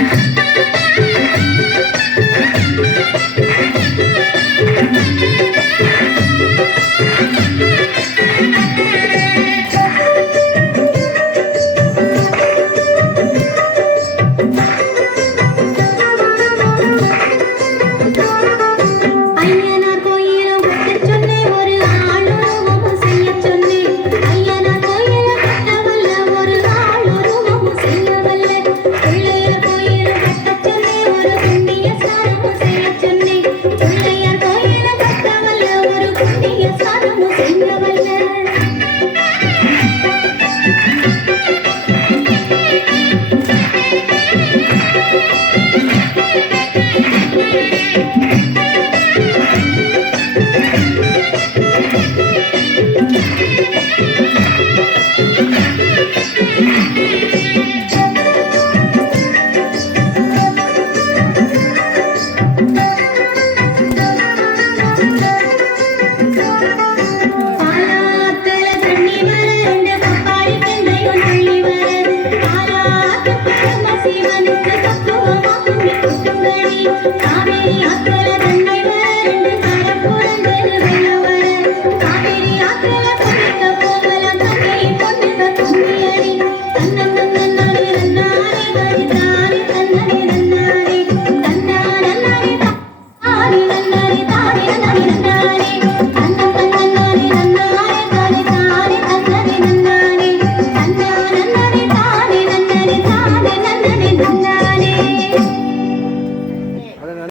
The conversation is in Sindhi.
Huy Pien